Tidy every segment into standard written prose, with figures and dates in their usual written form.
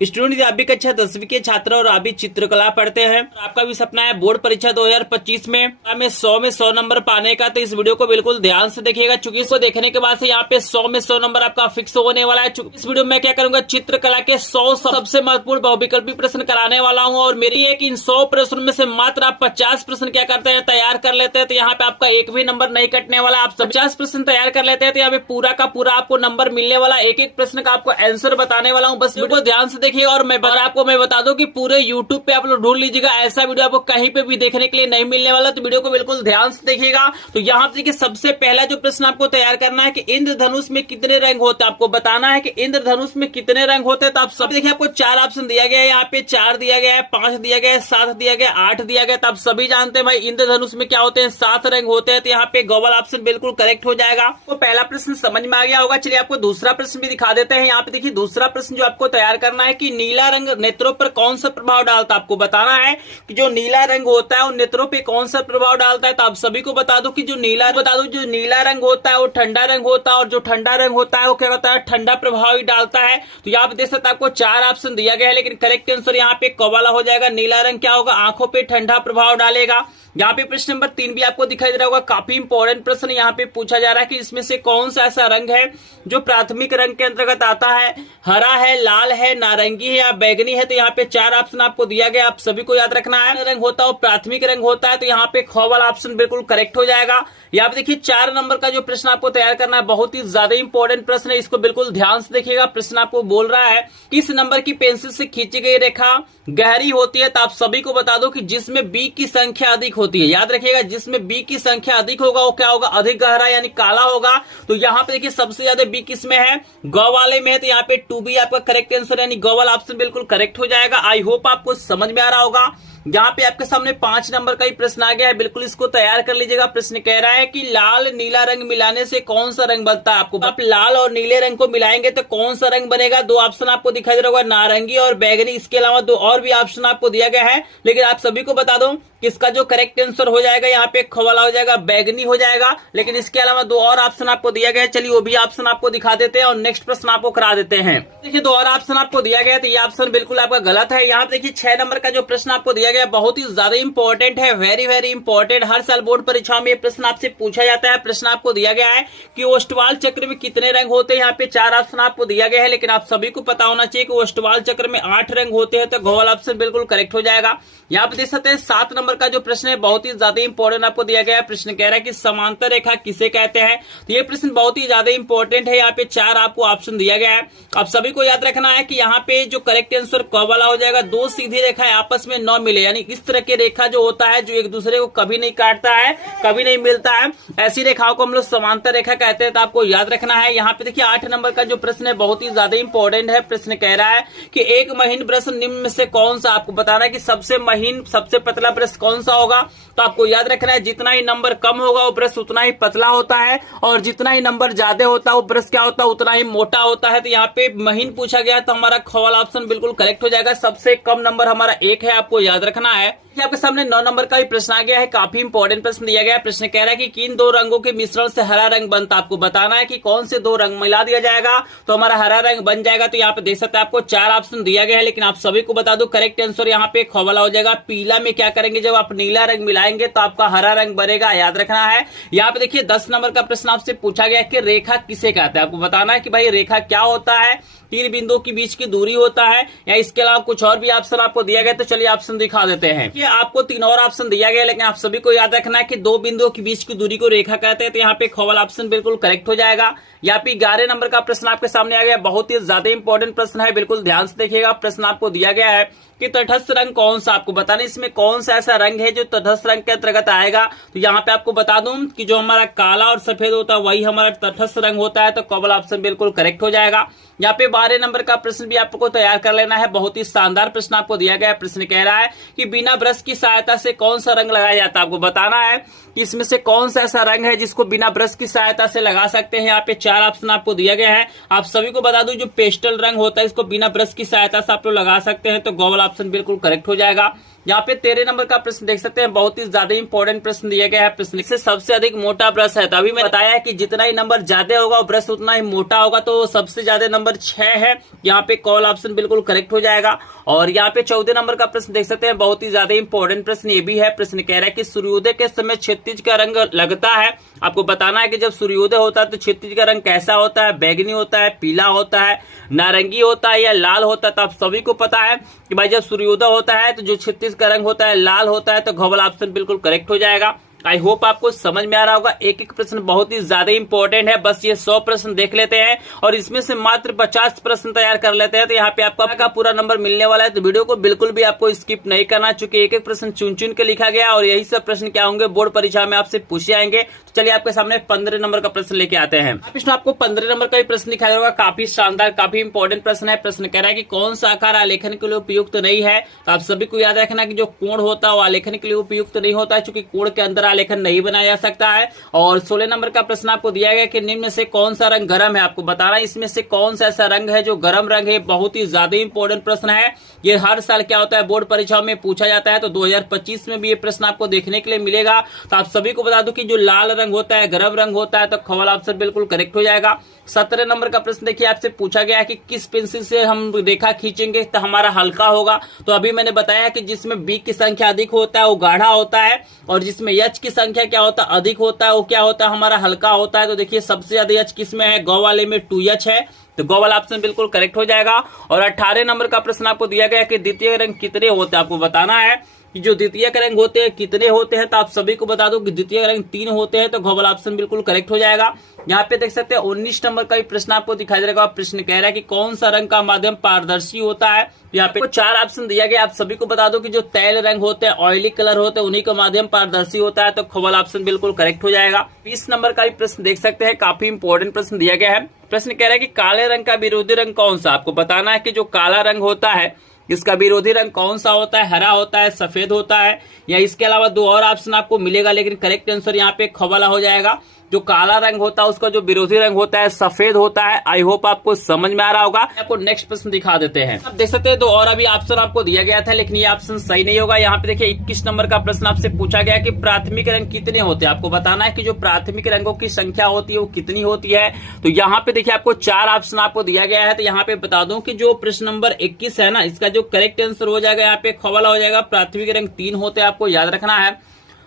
Student आप भी कक्षा 10वीं के छात्र और आप भी चित्रकला पढ़ते हैं। आपका भी सपना है बोर्ड परीक्षा 2025 में 100 में 100 नंबर पाने का, तो इस वीडियो को बिल्कुल ध्यान से देखिएगा। चूंकि इसको देखने के बाद से यहाँ पे 100 में 100 नंबर आपका फिक्स होने वाला है। इस वीडियो में क्या करूंगा, चित्रकला के 100 सबसे महत्वपूर्ण बहुविकल्पी प्रश्न कराने वाला हूँ। और मेरी है कि इन 100 प्रश्नों में से मात्र आप 50 प्रश्न क्या करते हैं, तैयार कर लेते हैं, तो यहाँ पे आपका एक भी नंबर नहीं कटने वाला। आप 50 प्रश्न तैयार कर लेते हैं तो यहाँ पे पूरा का पूरा आपको नंबर मिलने वाला। एक एक प्रश्न का आपको आंसर बताने वाला हूँ, बस वीडियो ध्यान से देखिए। और आपको मैं बता दूं कि पूरे YouTube पे आप लोग ढूंढ लीजिएगा, ऐसा वीडियो आपको कहीं पे भी देखने के लिए नहीं मिलने वाला, तो वीडियो को बिल्कुल ध्यान से देखिएगा। तो यहाँ पे देखिए सबसे पहला जो प्रश्न आपको तैयार करना है कि इंद्रधनुष में कितने रंग होते हैं, आपको बताना है कि इंद्रधनुष में कितने रंग होते हैं। तो आप सब देखिए, आपको 4 ऑप्शन दिया गया है, यहाँ पे 4 दिया गया है, 5 दिया गया है, 7 दिया गया है, 8 दिया गया। तो आप सभी जानते हैं भाई इंद्रधनुष में क्या होते हैं, 7 रंग होते हैं। तो यहाँ पे गौवल ऑप्शन बिल्कुल करेक्ट हो जाएगा। तो पहला प्रश्न समझ में आ गया होगा। चलिए आपको दूसरा प्रश्न भी दिखा देते हैं। यहाँ पे देखिए दूसरा प्रश्न जो आपको तैयार करना है कि नीला रंग नेत्रों पर कौन सा प्रभाव डालता है। आपको बताना है कि जो नीला रंग होता है वो नेत्रों पे कौन सा प्रभाव डालता है। तो आप सभी को बता दो कि जो नीला रंग होता है वो ठंडा रंग होता है, और जो ठंडा रंग होता है वो क्या होता है, ठंडा प्रभाव ही डालता है। तो यहाँ पे देख सकते हैं आपको 4 ऑप्शन दिया गया है, लेकिन करेक्ट आंसर यहाँ पे क वाला हो जाएगा। नीला रंग क्या होगा, आंखों पे ठंडा प्रभाव डालेगा। यहाँ पे प्रश्न नंबर 3 भी आपको दिखाई दे रहा होगा, काफी इंपॉर्टेंट प्रश्न यहाँ पे पूछा जा रहा है कि इसमें से कौन सा ऐसा रंग है जो प्राथमिक रंग के अंतर्गत आता है। हरा है, लाल है, नारंगी है या बैगनी है। तो यहाँ पे 4 ऑप्शन आपको दिया गया, आप सभी को याद रखना है। रंग होता है वो प्राथमिक रंग होता है, तो यहाँ पे ख वाला ऑप्शन बिल्कुल करेक्ट हो जाएगा। यहाँ पे देखिए 4 नंबर का जो प्रश्न आपको तैयार करना है, बहुत ही ज्यादा इंपॉर्टेंट प्रश्न है, इसको बिल्कुल ध्यान से देखिएगा। प्रश्न आपको बोल रहा है किस नंबर की पेंसिल से खींची गई रेखा गहरी होती है। तो आप सभी को बता दो कि जिसमें बी की संख्या अधिक होती है, याद रखिएगा, जिसमें बी की संख्या अधिक होगा वो क्या होगा, अधिक गहरा यानी काला होगा। तो यहाँ पे देखिए सबसे ज्यादा बी किस में है, ग वाले में है। तो यहाँ पे 2B आपका करेक्ट आंसर यानी ग वाला ऑप्शन बिल्कुल करेक्ट हो जाएगा। आई होप आपको समझ में आ रहा होगा। यहाँ पे आपके सामने 5 नंबर का ही प्रश्न आ गया है, बिल्कुल इसको तैयार कर लीजिएगा। प्रश्न कह रहा है कि लाल नीला रंग मिलाने से कौन सा रंग बनता है। आपको आप लाल और नीले रंग को मिलाएंगे तो कौन सा रंग बनेगा। 2 ऑप्शन आपको दिखाई दे रहा होगा, नारंगी और बैगनी। इसके अलावा 2 और भी ऑप्शन आपको दिया गया है, लेकिन आप सभी को बता दो कि इसका जो करेक्ट आंसर हो जाएगा यहाँ पे ख वाला हो जाएगा, बैगनी हो जाएगा। लेकिन इसके अलावा 2 और ऑप्शन आपको दिया गया है, चलिए वो भी ऑप्शन आपको दिखा देते हैं और नेक्स्ट प्रश्न आपको करा देते हैं। देखिए 2 और ऑप्शन आपको दिया गया है, तो ये ऑप्शन बिल्कुल आपका गलत है। यहाँ पे देखिए 6 नंबर का जो प्रश्न आपको दिया गया बहुत ही ज्यादा इंपॉर्टेंट है, वेरी वेरी इंपॉर्टेंट। हर साल बोर्ड परीक्षा में ये प्रश्न आपसे पूछा जाता है। प्रश्न आपको दिया गया है कि ओस्टवाल चक्र में कितने रंग होते हैं। यहाँ पे 4 ऑप्शन आपको दिया गया है, लेकिन आप सभी को पता होना चाहिए कि ओस्टवाल चक्र में 8 रंग होते हैं। तो ग वाला ऑप्शन बिल्कुल करेक्ट हो जाएगा। यहाँ पे देख सकते हैं 7 नंबर का जो प्रश्न है बहुत ही ज्यादा इंपॉर्टेंट आपको दिया गया है। प्रश्न कह रहा है कि समांतर रेखा किसे कहते हैं। तो ये प्रश्न बहुत ही ज्यादा इंपॉर्टेंट है। यहाँ पे 4 आपको ऑप्शन दिया गया है, आप सभी को याद रखना है कि यहाँ पे जो करेक्ट आंसर क वाला हो जाएगा। 2 सीधी रेखाएं आपस में न मिले, यानी इस तरह की रेखा जो होता है जो एक दूसरे को कभी नहीं काटता है, कभी नहीं मिलता है, ऐसी रेखाओं को हम लोग समांतर रेखा कहते हैं। तो आपको याद रखना है। यहाँ पे देखिए 8 नंबर का जो प्रश्न है बहुत ही ज्यादा इंपॉर्टेंट है। प्रश्न कह रहा है कि एक महीन ब्रश निम्न में से कौन सा। आपको बताना है कि सबसे महीन सबसे पतला ब्रश कौन सा होगा। तो आपको याद रखना है जितना ही नंबर कम होगा वो ब्रश उतना ही पतला होता है, और जितना ही नंबर ज्यादा होता है वो ब्रश क्या होता है, उतना ही मोटा होता है। तो यहाँ पे महीन पूछा गया तो हमारा ख वाला ऑप्शन बिल्कुल करेक्ट हो जाएगा। सबसे कम नंबर हमारा 1 है, आपको याद रखना है। आपके सामने 9 नंबर का भी प्रश्न आ गया है, काफी इंपॉर्टेंट प्रश्न दिया गया है। प्रश्न कह रहा है कि किन 2 रंगों के मिश्रण से हरा रंग बनता। आपको बताना है कि कौन से 2 रंग मिला दिया जाएगा तो हमारा हरा रंग बन जाएगा। तो यहाँ पे देख सकते हैं आपको 4 ऑप्शन दिया गया है, लेकिन आप सभी को बता दो करेक्ट आंसर यहाँ पे ख वाला हो जाएगा। पीला में क्या करेंगे, जब आप नीला रंग मिलाएंगे तो आपका हरा रंग बनेगा, याद रखना है। यहाँ पे देखिए 10 नंबर का प्रश्न आपसे पूछा गया कि रेखा किसे कहता है। आपको बताना है कि भाई रेखा क्या होता है। 3 बिंदुओं के बीच की दूरी होता है, या इसके अलावा कुछ और भी ऑप्शन आपको दिया गया। तो चलिए ऑप्शन दिखा देते हैं। ये आपको 3 और ऑप्शन दिया गया, लेकिन आप सभी को याद रखना है कि 2 बिंदुओं के बीच की दूरी को रेखा कहते हैं। तो यहाँ पे ख वाला ऑप्शन बिल्कुल करेक्ट हो जाएगा। यहाँ पे 11 नंबर का प्रश्न आपके सामने आ गया, बहुत ही ज्यादा इंपॉर्टेंट प्रश्न है, बिल्कुल ध्यान से देखिएगा। प्रश्न आपको दिया गया है कि तटस्थ रंग कौन सा। आपको बताना इसमें कौन सा ऐसा रंग है जो तटस्थ रंग के अंतर्गत आएगा। तो यहाँ पे आपको बता दूं कि जो हमारा काला और सफेद होता है वही हमारा तटस्थ रंग होता है। तो क वाला ऑप्शन बिल्कुल करेक्ट हो जाएगा। यहाँ पे 12 नंबर का प्रश्न भी आपको तैयार कर लेना है, बहुत ही शानदार प्रश्न आपको दिया गया है। प्रश्न कह रहा है कि बिना ब्रश की सहायता से कौन सा रंग लगाया जाता है। आपको बताना है कि इसमें से कौन सा ऐसा रंग है जिसको बिना ब्रश की सहायता से लगा सकते हैं। यहाँ पे 4 ऑप्शन आपको दिया गया है। आप सभी को बता दूं जो पेस्टल रंग होता है इसको बिना ब्रश की सहायता से आप लोग लगा सकते हैं। तो ग वाला ऑप्शन बिल्कुल करेक्ट हो जाएगा। यहाँ पे 13 नंबर का प्रश्न देख सकते हैं, बहुत ही ज्यादा इंपॉर्टेंट प्रश्न दिया गया है। प्रश्न से सबसे अधिक मोटा ब्रश है, तो अभी मैंने बताया कि जितना ही नंबर ज्यादा होगा ब्रश उतना ही मोटा होगा, तो सबसे ज्यादा नंबर 6 है। यहाँ पे कॉल ऑप्शन बिल्कुल करेक्ट हो जाएगा। और यहाँ पे 14 नंबर का प्रश्न देख सकते हैं, बहुत ही ज्यादा इंपॉर्टेंट प्रश्न ये भी है। प्रश्न कह रहा है कि सूर्योदय के समय क्षितिज का रंग लगता है। आपको बताना है कि जब सूर्योदय होता है तो क्षितिज का रंग कैसा होता है, बैगनी होता है, पीला होता है, नारंगी होता है या लाल होता है। तो आप सभी को पता है कि भाई जब सूर्योदय होता है तो जो क्षितिज का रंग होता है लाल होता है, तो घ ऑप्शन बिल्कुल करेक्ट हो जाएगा। आई होप आपको समझ में आ रहा होगा। एक एक प्रश्न बहुत ही ज्यादा इंपॉर्टेंट है। बस ये 100 प्रश्न देख लेते हैं और इसमें से मात्र 50 प्रश्न तैयार कर लेते हैं, तो यहाँ पे आपका पूरा नंबर मिलने वाला है। तो वीडियो को बिल्कुल भी आपको स्किप नहीं करना, चूंकि एक एक प्रश्न चुन चुन के लिखा गया और यही सब प्रश्न क्या होंगे बोर्ड परीक्षा में आपसे पूछे आएंगे। तो चलिए आपके सामने 15 नंबर का प्रश्न लेके आते हैं। इसमें आपको 15 नंबर का प्रश्न दिखाया जाएगा। काफी शानदार, काफी इंपॉर्टेंट प्रश्न है। प्रश्न कह रहा है कि कौन सा आकार आलेखन के लिए उपयुक्त नहीं है। तो आप सभी को याद रखना कि जो कोण होता है वो आलेखन के लिए उपयुक्त नहीं होता है, चूंकि कोण के अंदर आलेखन नहीं बनाया सकता है। और 16 नंबर का प्रश्न आपको दिया गया कि निम्न में से कौन सा रंग गर्म है। आपको बताना है इसमें से कौन सा ऐसा रंग है जो गर्म रंग है। बहुत ही ज्यादा इंपॉर्टेंट प्रश्न है। ये हर साल क्या होता है बोर्ड परीक्षाओं में पूछा जाता है, तो 2025 में भी ये प्रश्न आपको देखने के लिए मिलेगा। तो आप सभी को बता दूं कि जो लाल रंग होता है गर्म रंग होता है, तो ख वाला ऑप्शन बिल्कुल करेक्ट हो जाएगा। 17 नंबर का प्रश्न देखिए, आपसे पूछा गया है कि किस पेंसिल से हम रेखा खींचेंगे तो हमारा हल्का होगा। तो अभी मैंने बताया कि जिसमें बी की संख्या अधिक होता है वो गाढ़ा होता है, और जिसमें एच की संख्या क्या होता है अधिक होता है वो क्या होता है हमारा हल्का होता है। तो देखिए सबसे ज्यादा एच किसमें है, गौ वाले में 2H है, तो गौ वाला ऑप्शन बिल्कुल करेक्ट हो जाएगा। और 18 नंबर का प्रश्न आपको दिया गया कि द्वितीय रंग कितने होते हैं। आपको बताना है कि जो द्वितीय रंग होते हैं कितने होते हैं। तो आप सभी को बता दो कि द्वितीय रंग 3 होते हैं, तो घ वाला ऑप्शन बिल्कुल करेक्ट हो जाएगा। यहाँ पे देख सकते हैं 19 नंबर का प्रश्न आपको दिखाई देगा। प्रश्न कह रहा है कि कौन सा रंग का माध्यम पारदर्शी होता है। यहाँ पे 4 ऑप्शन दिया गया। आप सभी को बता दो कि जो तैल रंग होते हैं, ऑयली कलर होते हैं, उन्हीं का माध्यम पारदर्शी होता है, तो ख वाला ऑप्शन बिल्कुल करेक्ट हो जाएगा। 20 नंबर का प्रश्न देख सकते हैं, काफी इंपॉर्टेंट प्रश्न दिया गया है। प्रश्न कह रहा है कि काले रंग का विरोधी रंग कौन सा। आपको बताना है कि जो काला रंग होता है इसका विरोधी रंग कौन सा होता है, हरा होता है, सफेद होता है, या इसके अलावा 2 और ऑप्शन आपको मिलेगा, लेकिन करेक्ट आंसर यहाँ पे ख वाला हो जाएगा। जो काला रंग होता है उसका जो विरोधी रंग होता है सफेद होता है। आई होप आपको समझ में आ रहा होगा। आपको नेक्स्ट प्रश्न दिखा देते हैं। आप देख सकते हैं 2 और अभी ऑप्शन आपको दिया गया था, लेकिन ये ऑप्शन सही नहीं होगा। यहाँ पे देखिए 21 नंबर का प्रश्न आपसे पूछा गया कि प्राथमिक रंग कितने होते हैं। आपको बताना है कि जो प्राथमिक रंगों की संख्या होती है वो कितनी होती है। तो यहाँ पे देखिए आपको 4 ऑप्शन आपको दिया गया है। तो यहाँ पे बता दूं कि जो प्रश्न नंबर 21 है ना, इसका जो करेक्ट आंसर हो जाएगा यहाँ पे ख वाला हो जाएगा। प्राथमिक रंग 3 होते हैं, आपको याद रखना है।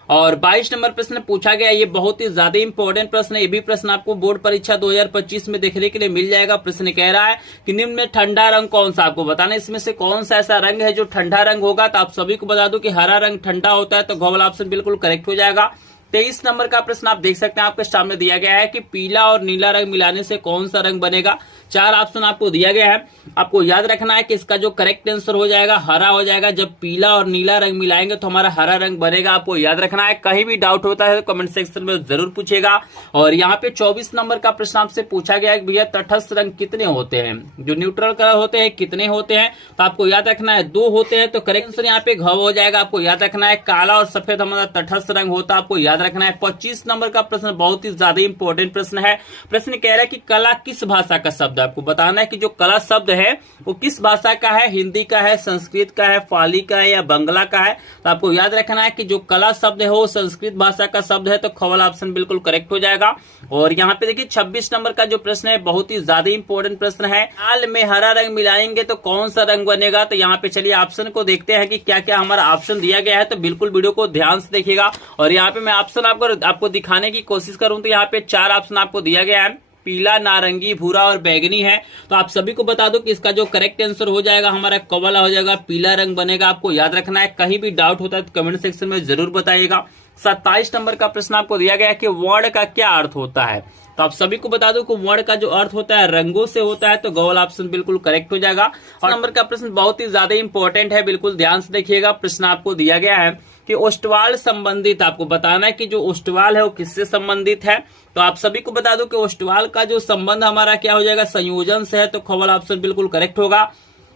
और 22 नंबर प्रश्न पूछा गया, ये बहुत ही ज्यादा इंपॉर्टेंट प्रश्न है। ये भी प्रश्न आपको बोर्ड परीक्षा 2025 में देखने के लिए मिल जाएगा। प्रश्न कह रहा है कि निम्न में ठंडा रंग कौन सा। आपको बताना इसमें से कौन सा ऐसा रंग है जो ठंडा रंग होगा। तो आप सभी को बता दो कि हरा रंग ठंडा होता है, तो घ वाला ऑप्शन बिल्कुल करेक्ट हो जाएगा। 23 नंबर का प्रश्न आप देख सकते हैं, आपके सामने दिया गया है कि पीला और नीला रंग मिलाने से कौन सा रंग बनेगा। 4 ऑप्शन आपको दिया गया है। आपको याद रखना है कि इसका जो करेक्ट आंसर हो जाएगा हरा हो जाएगा। जब पीला और नीला रंग मिलाएंगे तो हमारा हरा रंग बनेगा। आपको याद रखना है। कहीं भी डाउट होता है तो कमेंट सेक्शन में जरूर पूछेगा। और यहाँ पे 24 नंबर का प्रश्न आपसे पूछा गया है कि भैया तटस्थ रंग कितने होते हैं, जो न्यूट्रल कलर होते हैं कितने होते हैं। तो आपको याद रखना है 2 होते हैं, तो करेक्ट आंसर यहाँ पे घ हो जाएगा। आपको याद रखना है काला और सफेद हमारा तटस्थ रंग होता है, आपको याद रखना है। 25 नंबर का प्रश्न बहुत ही ज्यादा इंपॉर्टेंट प्रश्न है। प्रश्न कह रहा है कि कला किस भाषा का शब्द है। आपको बताना है कि जो कला शब्द है वो किस भाषा का है, हिंदी का है, संस्कृत का है, फाली का है या बंगला का है। तो आपको याद रखना है कि जो कला शब्द है वो संस्कृत भाषा का शब्द है, तो ख वाला ऑप्शन बिल्कुल करेक्ट हो जाएगा। और यहाँ पे देखिए 26 नंबर का जो प्रश्न है बहुत ही ज्यादा इंपॉर्टेंट प्रश्न है। लाल में हरा रंग मिलाएंगे तो कौन सा रंग बनेगा। तो यहाँ पे चलिए ऑप्शन को देखते हैं कि क्या क्या हमारा ऑप्शन दिया गया है। तो बिल्कुल वीडियो को ध्यान से देखिएगा। और यहाँ पे मैं ऑप्शन आपको दिखाने की कोशिश करूं तो यहाँ पे 4 ऑप्शन आपको दिया गया है। पीला, नारंगी, भूरा और बैगनी है। तो आप सभी को बता दो कि इसका जो करेक्ट आंसर हो जाएगा हमारा क वाला हो जाएगा, पीला रंग बनेगा। आपको याद रखना है। कहीं भी डाउट होता है तो कमेंट सेक्शन में जरूर बताइएगा। 27 नंबर का प्रश्न आपको दिया गया है कि वर्ण का क्या अर्थ होता है। तो आप सभी को बता दो कि वर्ण का जो अर्थ होता है रंगों से होता है, तो ग वाला ऑप्शन बिल्कुल करेक्ट हो जाएगा। और नंबर का प्रश्न बहुत ही ज्यादा इंपॉर्टेंट है, बिल्कुल ध्यान से देखिएगा। प्रश्न आपको दिया गया है कि ओष्ठवाल संबंधित, आपको बताना है कि जो ओष्ठवाल है वो किससे संबंधित है। तो आप सभी को बता दो कि ओष्ठवाल का जो संबंध हमारा क्या हो जाएगा, संयोजन से है, तो ख वाला ऑप्शन बिल्कुल करेक्ट होगा।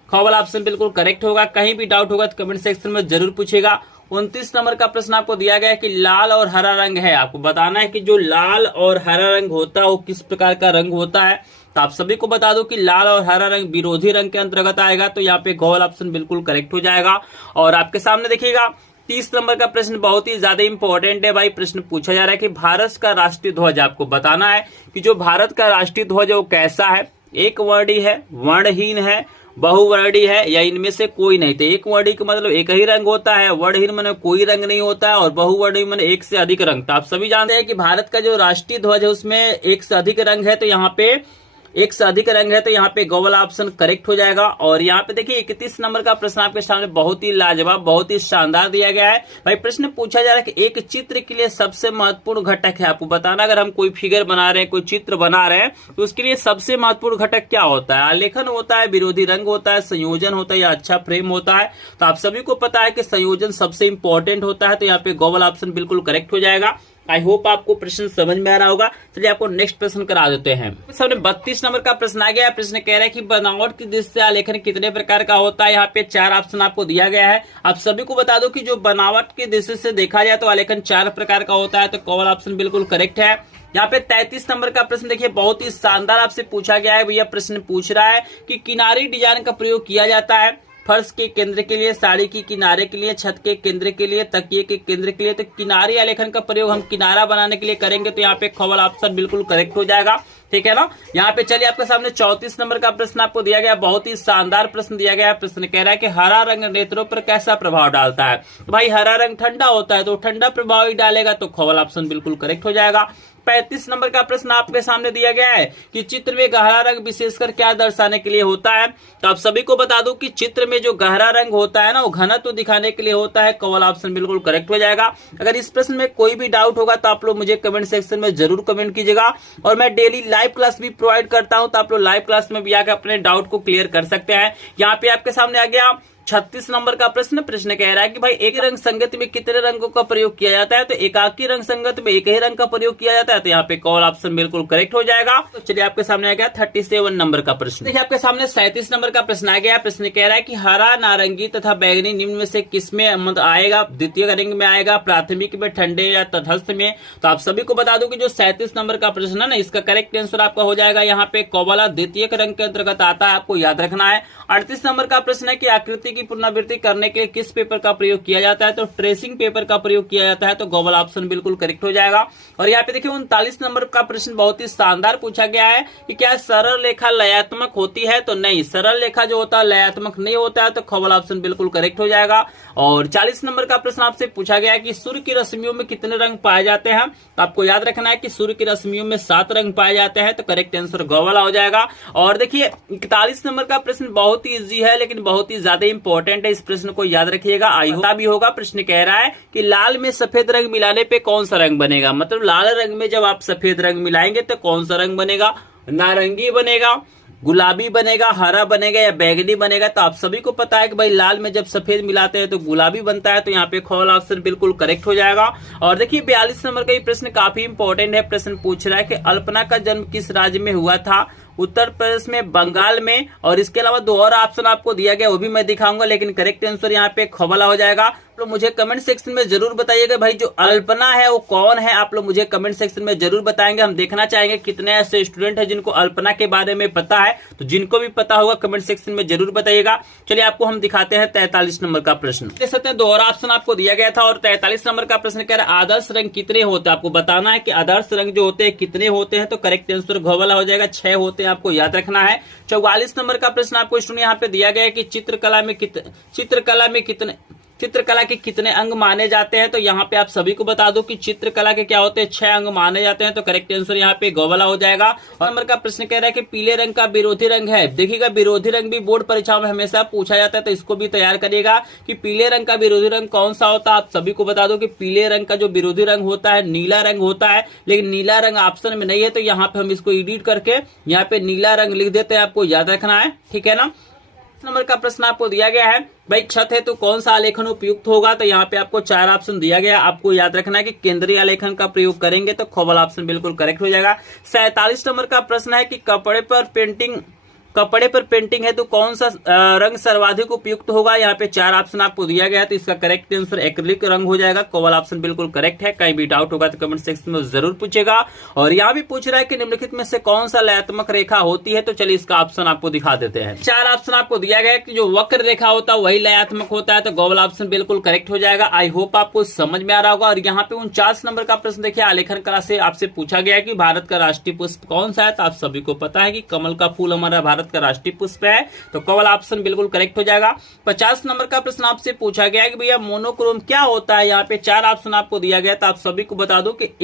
ख वाला ऑप्शन बिल्कुल करेक्ट होगा। कहीं भी डाउट होगा तो कमेंट सेक्शन में जरूर पूछेगा। 29 नंबर का प्रश्न आपको दिया गया है कि लाल और हरा रंग है। आपको बताना है कि जो लाल और हरा रंग होता है वो किस प्रकार का रंग होता है। तो आप सभी को बता दूं कि लाल और हरा रंग विरोधी रंग के अंतर्गत आएगा, तो यहाँ पे ग वाला ऑप्शन बिल्कुल करेक्ट हो जाएगा। और आपके सामने देखिएगा 30 नंबर का प्रश्न बहुत ही ज्यादा इंपॉर्टेंट है भाई। प्रश्न पूछा जा रहा है कि भारत का राष्ट्रीय ध्वज, आपको बताना है कि जो भारत का राष्ट्रीय ध्वज है वो कैसा है, एक वर्णी है, वर्णहीन है, बहुवर्णी है, या इनमें से कोई नहीं। तो एक वर्णी का मतलब एक ही रंग होता है, वर्णहीन माने कोई रंग नहीं होता है, और बहुवर्णी माने एक से अधिक रंग। तो आप सभी जानते हैं कि भारत का जो राष्ट्रीय ध्वज है उसमें एक से अधिक रंग है, तो यहाँ पे एक से अधिक रंग है, तो यहाँ पे ग वाला ऑप्शन करेक्ट हो जाएगा। और यहाँ पे देखिए 31 नंबर का प्रश्न आपके सामने बहुत ही लाजवाब, बहुत ही शानदार दिया गया है भाई। प्रश्न पूछा जा रहा है कि एक चित्र के लिए सबसे महत्वपूर्ण घटक है, आपको बताना। अगर हम कोई फिगर बना रहे हैं, कोई चित्र बना रहे हैं, तो उसके लिए सबसे महत्वपूर्ण घटक क्या होता है? आलेखन होता है, विरोधी रंग होता है, संयोजन होता है, या अच्छा फ्रेम होता है। तो आप सभी को पता है कि संयोजन सबसे इंपॉर्टेंट होता है, तो यहाँ पे ग वाला ऑप्शन बिल्कुल करेक्ट हो जाएगा। आई होप आपको प्रश्न समझ में आ रहा होगा। चलिए आपको नेक्स्ट प्रश्न करा देते हैं। सामने 32 नंबर का प्रश्न आ गया है। प्रश्न कह रहा है कि बनावट की दृष्टि से आलेखन कितने प्रकार का होता है। यहाँ पे 4 ऑप्शन आपको दिया गया है। आप सभी को बता दो कि जो बनावट की दृष्टि से देखा जाए तो आलेखन 4 प्रकार का होता है, तो क वाला ऑप्शन बिल्कुल करेक्ट है। यहाँ पे 33 नंबर का प्रश्न देखिए बहुत ही शानदार आपसे पूछा गया है। भैया प्रश्न पूछ रहा है कि किनारी डिजाइन का प्रयोग किया जाता है फर्श के केंद्र के लिए, साड़ी की किनारे के लिए, छत के केंद्र के लिए, तकिए के केंद्र के लिए। तो किनारी आलेखन का प्रयोग हम किनारा बनाने के लिए करेंगे, तो यहाँ पे ख वाला ऑप्शन बिल्कुल करेक्ट हो जाएगा। ठीक है ना। यहाँ पे चलिए आपके सामने 34 नंबर का प्रश्न आपको दिया गया, बहुत ही शानदार प्रश्न दिया गया है। प्रश्न कह रहा है कि हरा रंग नेत्रों पर कैसा प्रभाव डालता है। तो भाई हरा रंग ठंडा होता है, तो ठंडा प्रभाव ही डालेगा, तो ख वाला ऑप्शन बिल्कुल करेक्ट हो जाएगा। 35 नंबर का प्रश्न आपके सामने दिया गया है कि चित्र में गहरा रंग विशेषकर क्या दर्शाने के लिए होता है। तो आप सभी को बता दूं कि चित्र में जो गहरा रंग होता है ना, वो घनत्व दिखाने के लिए होता है। क वाला ऑप्शन बिल्कुल करेक्ट हो जाएगा। अगर इस प्रश्न में कोई भी डाउट होगा तो आप लोग मुझे कमेंट सेक्शन में जरूर कमेंट कीजिएगा। और मैं डेली लाइव क्लास भी प्रोवाइड करता हूं, तो आप लोग लाइव क्लास में भी आकर अपने डाउट को क्लियर कर सकते हैं। यहाँ पे आपके सामने आ गया 36 नंबर का प्रश्न कह रहा है कि भाई एक रंग संगत में कितने रंगों का प्रयोग किया जाता है। तो एकाकी रंग संगत में एक ही रंग का प्रयोग किया जाता है, तो यहाँ पे कॉल ऑप्शन बिल्कुल करेक्ट हो जाएगा। तो चलिए आपके सामने आ गया 37 नंबर का प्रश्न। देखिए आपके सामने 37 नंबर का प्रश्न आ गया। प्रश्न कह रहा है कि हरा, नारंगी तथा बैंगनी निम्न में से किसमें आएगा। द्वितीय रंग में आएगा, प्राथमिक में, ठंडे या तटस्थ में। तो आप सभी को बता दूं कि जो 37 नंबर का प्रश्न है ना, इसका करेक्ट आंसर आपका हो जाएगा यहाँ पे क वाला द्वितीय रंग के अंतर्गत आता है, आपको याद रखना है। 38 नंबर का प्रश्न है कि आकृति की पुनरावृत्ति करने के लिए किस पेपर का प्रयोग किया जाता है। तो ट्रेसिंग पेपर का प्रयोग किया जाता है, तो ग वाला ऑप्शन बिल्कुल करेक्ट हो जाएगा। और यहाँ पे देखिए 39 नंबर का प्रश्न बहुत ही शानदार पूछा गया है कि क्या सरल रेखा लयात्मक होती है। तो नहीं, सरल रेखा जो होता है लयात्मक नहीं होता है, तो ख वाला ऑप्शन बिल्कुल करेक्ट हो जाएगा। और 40 नंबर का प्रश्न आपसे पूछा गया है कि सूर्य की रश्मियों में कितने रंग पाए जाते हैं। तो आपको याद रखना है कि सूर्य की रश्मियों में 7 रंग पाए जाते हैं, तो करेक्ट आंसर ग वाला हो जाएगा। और देखिए 41 नंबर का प्रश्न बहुत ही इजी है, लेकिन बहुत ही ज्यादा इंपॉर्टेंट है। इस प्रश्न को याद रखिएगा, आई होता भी होगा। प्रश्न कह रहा है कि लाल में सफेद रंग मिलाने पे कौन सा रंग बनेगा। मतलब लाल रंग में जब आप सफेद रंग मिलाएंगे तो कौन सा रंग बनेगा। नारंगी बनेगा, गुलाबी बनेगा, हरा बनेगा, या बैंगनी बनेगा। तो आप सभी को पता है कि भाई लाल में जब सफेद मिलाते हैं तो गुलाबी बनता है, तो यहाँ पे ख वाला ऑप्शन बिल्कुल करेक्ट हो जाएगा। और देखिए 42 नंबर का ये प्रश्न काफी इंपॉर्टेंट है। प्रश्न पूछ रहा है कि अल्पना का जन्म किस राज्य में हुआ था। उत्तर प्रदेश में, बंगाल में, और इसके अलावा 2 और ऑप्शन आपको दिया गया, वो भी मैं दिखाऊंगा, लेकिन करेक्ट आंसर यहाँ पे ख वाला हो जाएगा। तो मुझे कमेंट सेक्शन में जरूर बताइएगा भाई जो अल्पना है वो कौन है। आप लोग मुझे कमेंट सेक्शन में जरूर बताएंगे। हम देखना चाहेंगे कितने ऐसे स्टूडेंट हैं जिनको अल्पना के बारे में पता है। तो जिनको भी पता होगा कमेंट सेक्शन में जरूर बताइएगा। चलिए आपको हम दिखाते हैं 43 नंबर का प्रश्न। देख सकते हैं 2 और ऑप्शन आपको दिया गया था। और 43 नंबर का प्रश्न कह रहा है आदर्श रंग कितने होते हैं। आपको बताना है कि आदर्श रंग जो होते हैं कितने होते हैं। तो करेक्ट आंसर घ वाला हो जाएगा, 6 होते हैं, आपको याद रखना है। 44 नंबर का प्रश्न आपको स्टूडेंट यहाँ पे दिया गया है कि चित्रकला के कितने अंग माने जाते हैं। तो यहाँ पे आप सभी को बता दो कि चित्रकला के क्या होते हैं, 6 अंग माने जाते हैं। तो करेक्ट आंसर यहाँ पे ग वाला हो जाएगा। और नंबर का प्रश्न कह रहा है कि पीले रंग का विरोधी रंग है। देखिएगा विरोधी रंग भी बोर्ड परीक्षाओं में हमेशा पूछा जाता है, तो इसको भी तैयार करिएगा कि पीले रंग का विरोधी रंग कौन सा होता है। आप सभी को बता दो कि पीले रंग का जो विरोधी रंग होता है नीला रंग होता है, लेकिन नीला रंग ऑप्शन में नहीं है, तो यहाँ पे हम इसको एडिट करके यहाँ पे नीला रंग लिख देते हैं, आपको याद रखना है। ठीक है ना। नंबर का प्रश्न आपको दिया गया है भाई छत है तो कौन सा आलेखन उपयुक्त होगा। तो यहाँ पे आपको 4 ऑप्शन दिया गया, आपको याद रखना है कि केंद्रीय आलेखन का प्रयोग करेंगे, तो ख वाला ऑप्शन बिल्कुल करेक्ट हो जाएगा। 47 नंबर का प्रश्न है कि कपड़े पर पेंटिंग कपड़े पर पेंटिंग है तो कौन सा रंग सर्वाधिक उपयुक्त होगा। यहाँ पे 4 ऑप्शन आपको दिया गया है, तो इसका करेक्ट आंसर एक्रिलिक रंग हो जाएगा। कवल ऑप्शन बिल्कुल करेक्ट है। कहीं भी डाउट होगा तो कमेंट सेक्शन में जरूर पूछेगा। और यहाँ भी पूछ रहा है कि निम्नलिखित में से कौन सा लयात्मक रेखा होती है, तो चलिए इसका ऑप्शन आपको दिखा देते हैं। 4 ऑप्शन आपको दिया गया है कि जो वक्र रेखा होता है वही लयात्मक होता है, तो गौल ऑप्शन बिल्कुल करेक्ट हो जाएगा। आई होप आपको समझ में आ रहा होगा। और यहाँ पे 49 नंबर का प्रश्न देखिए, आलेखन कला से आपसे पूछा गया है कि भारत का राष्ट्रीय पुष्प कौन सा है, तो आप सभी को पता है कि कमल का फूल हमारा भारत का राष्ट्रीय पुष्प है, तो कवल ऑप्शन बिल्कुल करेक्ट हो जाएगा। 50 नंबर का प्रश्न आपसे पूछा गया है कि भैया मोनोक्रोम क्या होता है। यहाँ पे 4 ऑप्शन आपको दिया गया, तो आप सभी को बता दो कि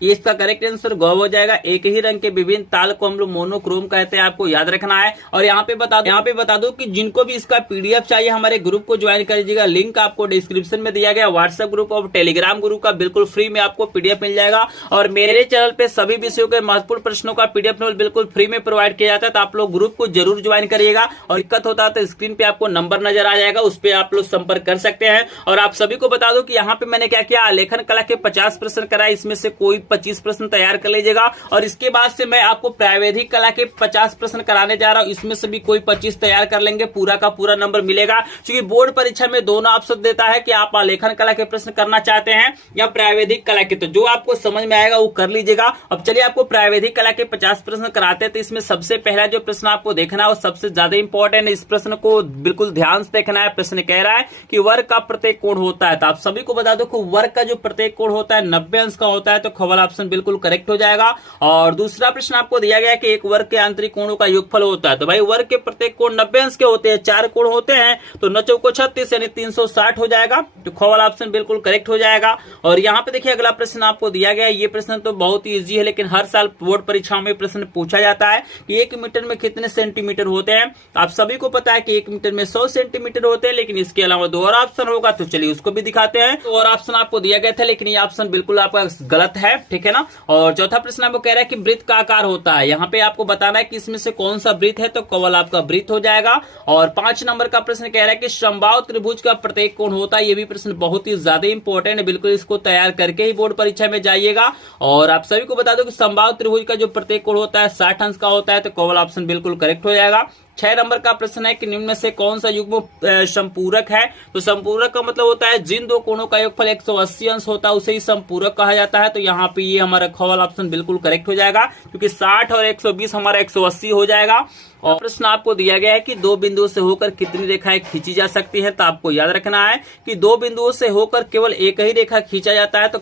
ये इसका करेक्ट आंसर गौ हो जाएगा। एक ही रंग के विभिन्न ताल को हम लोग मोनोक्रोम कहते हैं, आपको याद रखना है। और यहाँ पे बता दो कि जिनको भी इसका पीडीएफ चाहिए हमारे ग्रुप को ज्वाइन कर लीजिएगा। लिंक आपको डिस्क्रिप्शन में दिया गया। व्हाट्सएप ग्रुप और टेलीग्राम ग्रुप का बिल्कुल फ्री में आपको पीडीएफ मिल जाएगा। और मेरे चैनल पे सभी विषयों के महत्वपूर्ण प्रश्नों का पीडीएफ बिल्कुल फ्री में प्रोवाइड किया जाता है, तो आप लोग ग्रुप को जरूर ज्वाइन करिएगा। और दिक्कत होता है तो स्क्रीन पे आपको नंबर नजर आ जाएगा, उस पर आप लोग संपर्क कर सकते हैं। और आप सभी को बता दो कि यहाँ पे मैंने क्या किया, आलेखन कला के 50 प्रश्न कराए, इसमें से कोई 25 प्रश्न तैयार कर लीजिएगा। और इसके बाद से मैं आपको प्रावैधिक कला के 50 प्रश्न कराने जा रहा हूं, इसमें से भी कोई 25 तैयार कर लेंगे, पूरा का पूरा नंबर मिलेगा। क्योंकि बोर्ड परीक्षा में दोनों ऑप्शन देता है कि आप आलेखन कला के प्रश्न करना चाहते हैं या प्रावैधिक कला के, तो जो आपको समझ में आएगा वो कर लीजिएगा। अब चलिए आपको प्रावैधिक कला के 50 प्रश्न कराते हैं। तो इसमें सबसे पहला जो प्रश्न आपको देखना है वो सबसे ज्यादा इंपॉर्टेंट है, इस प्रश्न को बिल्कुल ध्यान से देखना है। प्रश्न कह रहा है कि वर्ग का प्रत्येक कोण होता है, तो आप सभी को बता दो कि वर्ग का जो प्रत्येक कोण होता है 90 अंश का होता है, तो खवल ऑप्शन बिल्कुल करेक्ट हो जाएगा। और दूसरा प्रश्न आपको दिया गया कि एक वर्ग के आंतरिक कोणों का योगफल होता है, तो भाई वर्ग के प्रत्येक कोण 90 अंश के होते हैं, 4 कोण होते हैं, तो 9 चौको 36 यानी 360 हो जाएगा, तो खवल ऑप्शन बिल्कुल करेक्ट हो जाएगा। और यहाँ पे देखिए अगला प्रश्न आपको दिया गया है, ये प्रश्न तो बहुत ही इजी है, लेकिन हर साल बोर्ड परीक्षाओं में प्रश्न पूछा जाता है कि 1 मीटर में कितने सेंटीमीटर होते हैं। आप सभी को पता है कि 1 मीटर में 100 सेंटीमीटर होते हैं, लेकिन इसके अलावा 2 और ऑप्शन होगा, तो चलिए उसको भी दिखाते हैं। तो और ऑप्शन आपको दिया गया था, लेकिन ये ऑप्शन बिल्कुल आपका गलत है, ठीक है ना। और चौथा प्रश्न आपको कह रहा है कि वृत्त का आकार होता है, यहाँ पे आपको बताना है कि इसमें से कौन सा वृत्त है, तो कवल आपका वृत्त हो जाएगा। और 5 नंबर का प्रश्न कह रहा है कि समबाहु त्रिभुज का प्रत्येक कोण होता है, ये भी प्रश्न बहुत ही ज्यादा इंपॉर्टेंट है, बिल्कुल इसको तैयार करके ही बोर्ड परीक्षा में जाइएगा। और आप सभी को बता दो कि समबाहु त्रिभुज का जो प्रत्येक कोण होता है 60 अंश का होता है, तो कवल ऑप्शन बिल्कुल करेक्ट हो जाएगा। 6 नंबर का प्रश्न है कि निम्न में से कौन सा युग्म संपूरक है, तो संपूरक का मतलब होता है जिन दो कोणों का योगफल 180 अंश होता है उसे ही संपूरक कहा जाता है, तो यहाँ पे ये हमारा खवल ऑप्शन बिल्कुल करेक्ट हो जाएगा, क्योंकि 60 और 120 हमारा 180 हो जाएगा। और प्रश्न आपको दिया गया है कि 2 बिंदुओं से होकर कितनी रेखाएं खींची जा सकती हैं, तो आपको याद रखना है कि 2 बिंदुओं से होकर केवल एक ही रेखा खींचा जाता है, तो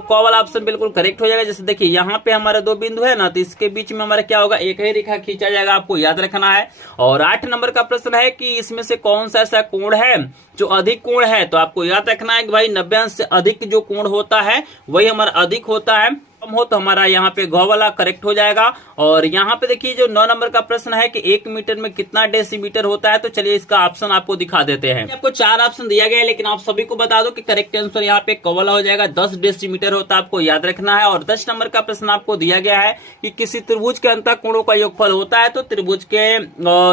कवल ऑप्शन बिल्कुल करेक्ट हो जाएगा। जैसे देखिए यहाँ पे हमारा 2 बिंदु है ना, तो इसके बीच में हमारा क्या होगा, एक ही रेखा खींचा जाएगा, आपको याद रखना है। और 8 नंबर का प्रश्न है कि इसमें से कौन सा ऐसा कोण है जो अधिक कोण है, तो आपको याद रखना है कि भाई 90 अंश से अधिक जो कोण होता है वही हमारा अधिक होता है, कम हो तो हमारा यहाँ पे घ वाला करेक्ट हो जाएगा। और यहाँ पे देखिए जो 9 नंबर का प्रश्न है कि 1 मीटर में कितना डेसीमीटर होता है, तो चलिए इसका ऑप्शन आपको दिखा देते हैं। आपको 4 ऑप्शन दिया गया है, लेकिन आप सभी को बता दो कि करेक्ट आंसर यहाँ पे क वाला हो जाएगा, 10 डेसीमीटर होता है, आपको याद रखना है। और 10 नंबर का प्रश्न आपको दिया गया है कि किसी त्रिभुज के अंतः कोणों का योगफल होता है, तो त्रिभुज के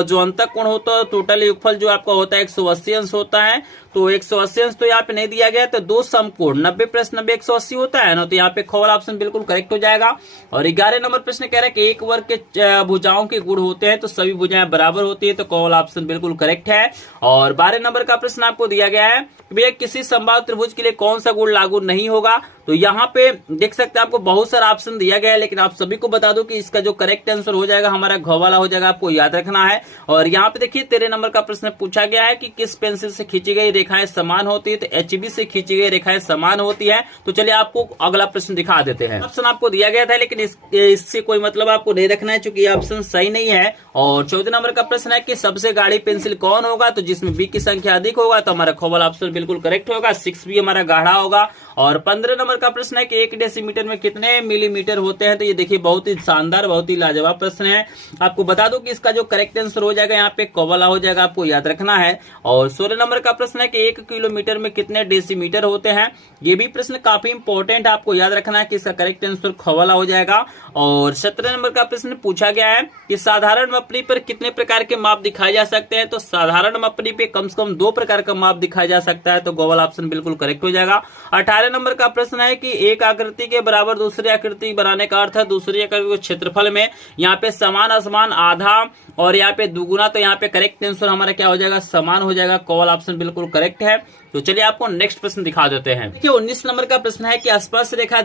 जो अंतः कोण होता है टोटल योगफल जो आपका होता है 180 अंश होता है, तो 180 अंश तो यहाँ पे नहीं दिया गया, तो 2 समकोण 90 प्लस 90 180 होता है ना, तो यहाँ पे खवल ऑप्शन बिल्कुल करेक्ट हो जाएगा। और 11 नंबर प्रश्न कह रहा है कि एक वर्ग के भुजाओं के गुण होते हैं, तो सभी भुजाएं बराबर होती है, तो खवल ऑप्शन बिल्कुल करेक्ट है। और 12 नंबर का प्रश्न आपको दिया गया है कि भैया किसी समबाहु त्रिभुज के लिए कौन सा गुण लागू नहीं होगा, तो यहाँ पे देख सकते हैं आपको बहुत सारा ऑप्शन दिया गया है, लेकिन आप सभी को बता दो कि इसका जो करेक्ट आंसर हो जाएगा हमारा घ वाला हो जाएगा, आपको याद रखना है। और यहाँ पे देखिए 13 नंबर का प्रश्न पूछा गया है कि किस पेंसिल से खींची गई रेखाएं समान होती है, तो HB से खींची गई रेखाएं समान होती है। तो चलिए आपको अगला प्रश्न दिखा देते हैं। ऑप्शन आपको दिया गया था, लेकिन इससे कोई मतलब आपको नहीं रखना है, क्योंकि ऑप्शन सही नहीं है। और 14 नंबर का प्रश्न है कि सबसे गाढ़ी पेंसिल कौन होगा, तो जिसमें बी की संख्या अधिक होगा, तो हमारा खवल ऑप्शन बिल्कुल करेक्ट होगा, 6 भी हमारा गाढ़ा होगा। और 15 नंबर का प्रश्न है कि 1 डेसीमीटर में कितने मिलीमीटर होते हैं, तो ये देखिए बहुत ही शानदार बहुत ही लाजवाब प्रश्न है। आपको बता दो कि इसका जो करेक्ट आंसर हो जाएगा यहाँ पे कवला हो जाएगा, आपको याद रखना है। और 16 नंबर का प्रश्न है कि 1 किलोमीटर में कितने डेसीमीटर होते हैं, ये भी प्रश्न काफी इंपॉर्टेंट, आपको याद रखना है कि इसका करेक्ट आंसर खवला हो जाएगा। और 17 नंबर का प्रश्न पूछा गया है कि साधारण मपनी पर कितने प्रकार के माप दिखाए जा सकते हैं, तो साधारण मपनी पे कम से कम 2 प्रकार का माप दिखाया जा सकता है, तो गूगल ऑप्शन बिल्कुल करेक्ट हो जाएगा। 18 नंबर का प्रश्न है कि एक आकृति के बराबर दूसरी आकृति बनाने का अर्थ है दूसरी आकृति के क्षेत्रफल में यहाँ पे समान असमान आधा और यहाँ पे दुगुना, तो यहाँ पे करेक्ट आंसर हमारा क्या हो जाएगा, समान हो जाएगा। कॉल ऑप्शन बिल्कुल करेक्ट है। तो चलिए आपको नेक्स्ट प्रश्न दिखा देते हैं। देखिए 19 नंबर का प्रश्न है कि स्पर्श रेखा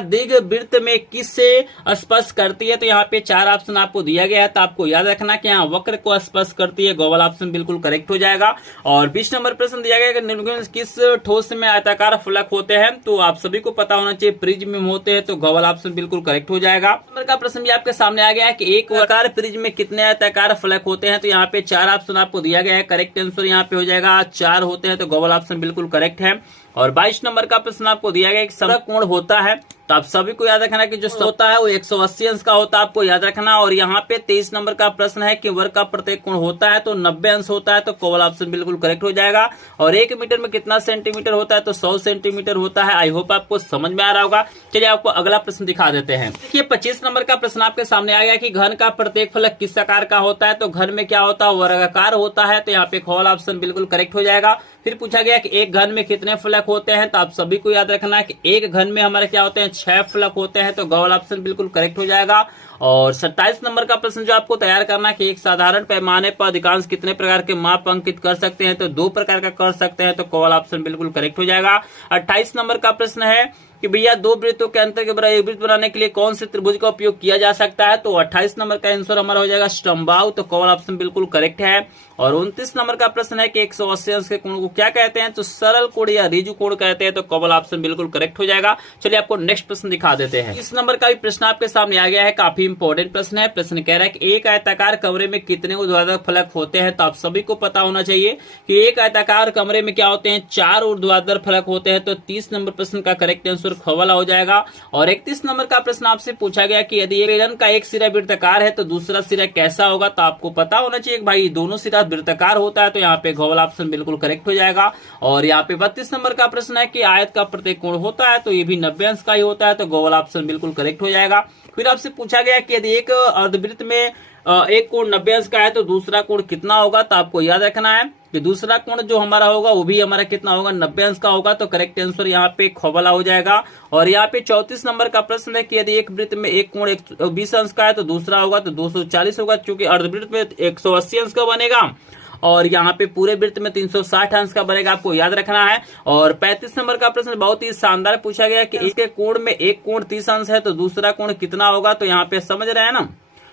दीर्घ वृत्त में किससे स्पर्श करती है। तो यहाँ पे 4 ऑप्शन आपको दिया गया है, तो आपको याद रखना कि यहाँ वक्र को स्पर्श करती है। गॉगल ऑप्शन बिल्कुल करेक्ट हो जाएगा। और 20 नंबर प्रश्न दिया गया कि निम्नलिखित किस ठोस में आयताकार फलक होते हैं। तो आप सभी को पता होना चाहिए प्रिज्म में होते हैं, तो गॉगल ऑप्शन बिल्कुल करेक्ट हो जाएगा। नंबर का प्रश्न भी आपके सामने आ गया है कि एक आकार प्रिज्म में कितने आयताकार फलक होते हैं। तो यहाँ पे 4 ऑप्शन आपको दिया गया है। करेक्ट आंसर यहाँ पे हो जाएगा 4 होते हैं, तो गॉगल ऑप्शन बिल्कुल करेक्ट है। और 22 नंबर का प्रश्न आपको दिया गया कि समकोण कोण होता है, तो आप सभी को याद रखना कि जो होता है वो 180 अंश का होता है, आपको याद रखना। और यहाँ पे 23 नंबर का प्रश्न है कि वर्ग का प्रत्येक कोण होता है तो 90 अंश होता है, तो कॉल ऑप्शन बिल्कुल करेक्ट हो जाएगा। और 1 मीटर में कितना सेंटीमीटर होता है, तो 100 सेंटीमीटर होता है। आई होप आपको समझ में आ रहा होगा। चलिए आपको अगला प्रश्न दिखा देते हैं। देखिए 25 नंबर का प्रश्न आपके सामने आ गया कि घन का प्रत्येक फलक किस आकार का होता है। तो घन में क्या होता है, वर्गाकार होता है, तो यहाँ पे कॉल ऑप्शन बिल्कुल करेक्ट हो जाएगा। फिर पूछा गया कि एक घन में कितने फलक होते हैं, तो आप सभी को याद रखना है कि एक घन में हमारे क्या होते हैं, 6 फलक होते हैं, तो गॉगल ऑप्शन बिल्कुल करेक्ट हो जाएगा। और 27 नंबर का प्रश्न जो आपको तैयार करना है कि एक साधारण पैमाने पर अधिकांश कितने प्रकार के माप अंकित कर सकते हैं। तो 2 प्रकार का कर सकते हैं, तो कॉल ऑप्शन बिल्कुल करेक्ट हो जाएगा। 28 नंबर का प्रश्न है कि भैया 2 वृत्तों के अंतर के बराबर एक वृत्त बनाने के लिए कौन से त्रिभुज का उपयोग किया जा सकता है। तो 28 नंबर का आंसर हमारा हो जाएगा समबाहु, तो कॉल ऑप्शन बिल्कुल करेक्ट है। और 29 नंबर का प्रश्न है कि 180 अंश के कोण को क्या कहते हैं। तो सरल कोण या ऋजु कोण कहते हैं, तो कॉल ऑप्शन बिल्कुल करेक्ट हो जाएगा। चलिए आपको नेक्स्ट प्रश्न दिखा देते हैं। इस नंबर का भी प्रश्न आपके सामने आ गया है, काफी इंपॉर्टेंट प्रश्न है। प्रश्न कह रहा है कि एक आयताकार कमरे में कितने ऊर्ध्वाधर फलक होते हैं। तो आप सभी को पता होना चाहिए कि एक आयताकार कमरे में क्या होते हैं, 4 ऊर्ध्वाधर फलक होते हैं। तो 30 नंबर प्रश्न का करेक्ट आंसर ख वाला हो जाएगा। और 31 नंबर का प्रश्न आपसे पूछा गया कि यदि बेलन का एक सिरा वृत्ताकार है तो दूसरा सिरा कैसा होगा। तो आपको पता होना चाहिए भाई दोनों सिरा वृत्ताकार होता है, तो यहाँ पे गॉगल ऑप्शन बिल्कुल करेक्ट हो जाएगा। और यहाँ पे 32 नंबर का प्रश्न है कि आयत का प्रत्येक कोण होता है, तो ये भी 90 अंश का ही होता है, तो गॉगल ऑप्शन बिल्कुल करेक्ट हो जाएगा। फिर आपसे पूछा गया कि यदि एक अर्धवृत्त में एक कोण 90 अंश का है तो दूसरा कोण कितना होगा। तो आपको याद रखना है कि दूसरा कोण जो हमारा होगा वो भी हमारा कितना होगा, 90 अंश का होगा, तो करेक्ट आंसर यहाँ पे ख वाला हो जाएगा। और यहाँ पे 34 नंबर का प्रश्न है कि यदि एक वृत्त में एक कोण 120 अंश का है तो दूसरा होगा तो 240 होगा, क्योंकि अर्धवृत्त में 180 अंश का बनेगा और यहाँ पे पूरे वृत्त में 360 अंश का बनेगा, आपको याद रखना है। और 35 नंबर का प्रश्न बहुत ही शानदार पूछा गया कि इसके कोण में एक कोण 30 अंश है तो दूसरा कोण कितना होगा। तो यहाँ पे समझ रहे हैं ना,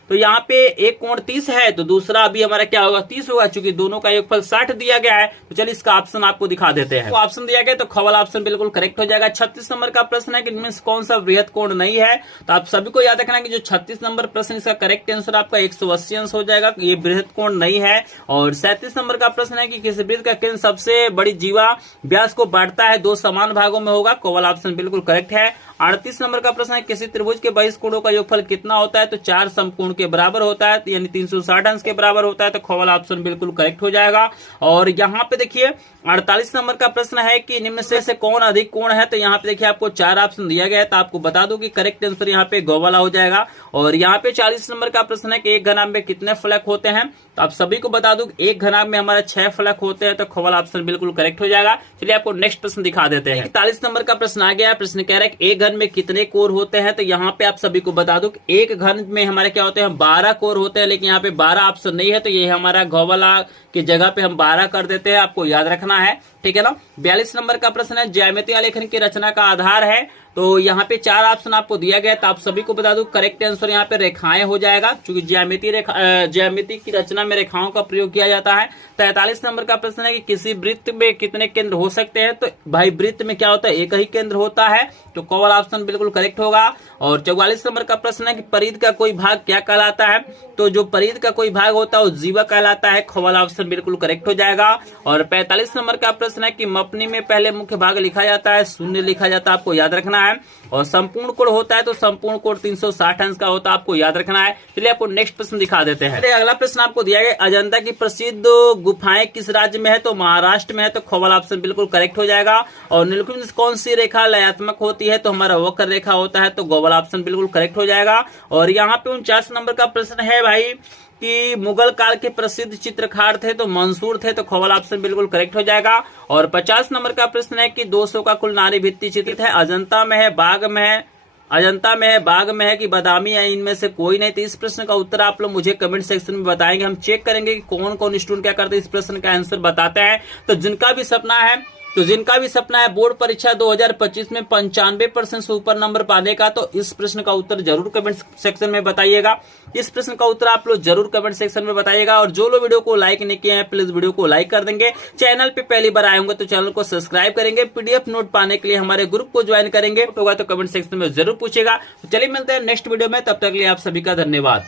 तो यहाँ पे एक कोण 30 है तो दूसरा अभी हमारा क्या होगा, 30 होगा, क्योंकि दोनों का योगफल 60 दिया गया है। तो चलिए इसका ऑप्शन आपको दिखा देते हैं। तो ऑप्शन दिया गया तो ख वाला ऑप्शन बिल्कुल करेक्ट हो जाएगा। 36 नंबर का प्रश्न है कि इनमें से कौन सा वृहत कोण नहीं है। तो आप सभी को याद रखना कि जो 36 नंबर प्रश्न इसका करेक्ट आंसर आपका 180 अंश हो जाएगा, ये वृहत कोण नहीं है। और 37 नंबर का प्रश्न है कि किसी वृत्त का केंद्र सबसे बड़ी जीवा व्यास को बांटता है 2 समान भागों में होगा, कॉल ऑप्शन बिल्कुल करेक्ट है। 38 नंबर का प्रश्न है किसी त्रिभुज के बहिष्कोणों का योगफल कितना होता है। तो 4 समकोण के बराबर होता है, यानी 360 अंश के बराबर होता है, तो ख वाला ऑप्शन बिल्कुल करेक्ट हो जाएगा। और यहाँ पे देखिए 48 नंबर का प्रश्न है कि निम्न से कौन अधिक कोण है। तो यहाँ पे देखिए आपको 4 ऑप्शन दिया गया है, तो आपको बता दो कि करेक्ट आंसर यहाँ पे ग वाला हो जाएगा। और यहाँ पे 40 नंबर का प्रश्न है कि एक घनाभ में कितने फलक होते हैं। तो आप सभी को बता दो एक घनाभ में हमारे 6 फलक होते हैं, तो ख वाला ऑप्शन बिल्कुल करेक्ट हो जाएगा। चलिए आपको नेक्स्ट प्रश्न दिखा देते हैं। 41 नंबर का प्रश्न आ गया है। प्रश्न कह रहा है कि एक घन में कितने कोर होते हैं। तो यहाँ पे आप सभी को बता दो कि एक घन में हमारे क्या होते हैं, 12 कोर होते हैं, लेकिन यहाँ पे 12 ऑप्शन नहीं है, तो ये हमारा घ वाला की जगह पे हम 12 कर देते हैं, आपको याद रखना है, ठीक है ना। 42 नंबर का प्रश्न है ज्यामितीय आलेखन की रचना का आधार है। तो यहाँ पे 4 ऑप्शन आपको दिया गया, तो आप सभी को बता दूं करेक्ट आंसर यहाँ पे रेखाएं हो जाएगा, क्योंकि ज्यामिति की रचना में रेखाओं का प्रयोग किया जाता है। 43 नंबर का प्रश्न है कि किसी वृत्त में कितने केंद्र हो सकते हैं। तो भाई वृत्त में क्या होता है, एक ही केंद्र होता है, तो क वाला ऑप्शन बिल्कुल करेक्ट होगा। और 44 नंबर का प्रश्न है कि परिध का कोई भाग क्या कहलाता है। तो जो परिध का कोई भाग होता है वो जीवा कहलाता है, ख वाला ऑप्शन बिल्कुल करेक्ट हो जाएगा। और 45 नंबर का प्रश्न है कि मपनी में पहले मुख्य भाग लिखा जाता है, शून्य लिखा जाता है, आपको याद रखना है। और संपूर्ण कोण होता है तो संपूर्ण कोण 360 अंश का होता है, आपको याद रखना है। चलिए आपको नेक्स्ट प्रश्न दिखा देते हैं। अगला प्रश्न आपको दिया गया अजंता की प्रसिद्ध गुफाएं किस राज्य में है। तो महाराष्ट्र में है, तो ख वाला ऑप्शन बिल्कुल करेक्ट हो जाएगा। और निम्नलिखित में कौन सी रेखा लयात्मक होती है। तो हमारा वक्र रेखा होता है, तो ग वाला ऑप्शन बिल्कुल करेक्ट हो जाएगा। और यहाँ पे 49 नंबर का प्रश्न है भाई कि मुगल काल के प्रसिद्ध चित्रकार थे तो मंसूर थे, तो खवल ऑप्शन बिल्कुल करेक्ट हो जाएगा। और 50 नंबर का प्रश्न है कि 200 का कुल नारी भित्ति चित्रित है, अजंता में है, बाग में है, अजंता में है, बाग में है कि बादामी है, इनमें से कोई नहीं। तो इस प्रश्न का उत्तर आप लोग मुझे कमेंट सेक्शन में बताएंगे। हम चेक करेंगे कि कौन कौन स्टूडेंट क्या करते हैं, इस प्रश्न का आंसर बताते हैं। तो जिनका भी सपना है बोर्ड परीक्षा 2025 में 95% से ऊपर नंबर पाने का, तो इस प्रश्न का उत्तर जरूर कमेंट सेक्शन में बताइएगा। इस प्रश्न का उत्तर आप लोग जरूर कमेंट सेक्शन में बताइएगा। और जो लोग वीडियो को लाइक नहीं किए हैं प्लीज वीडियो को लाइक कर देंगे। चैनल पे पहली बार आए होंगे तो चैनल को सब्सक्राइब करेंगे। पीडीएफ नोट पाने के लिए हमारे ग्रुप को ज्वाइन करेंगे, होगा तो कमेंट सेक्शन में जरूर पूछेगा। तो चलिए मिलते हैं नेक्स्ट वीडियो में, तब तक के लिए आप सभी का धन्यवाद।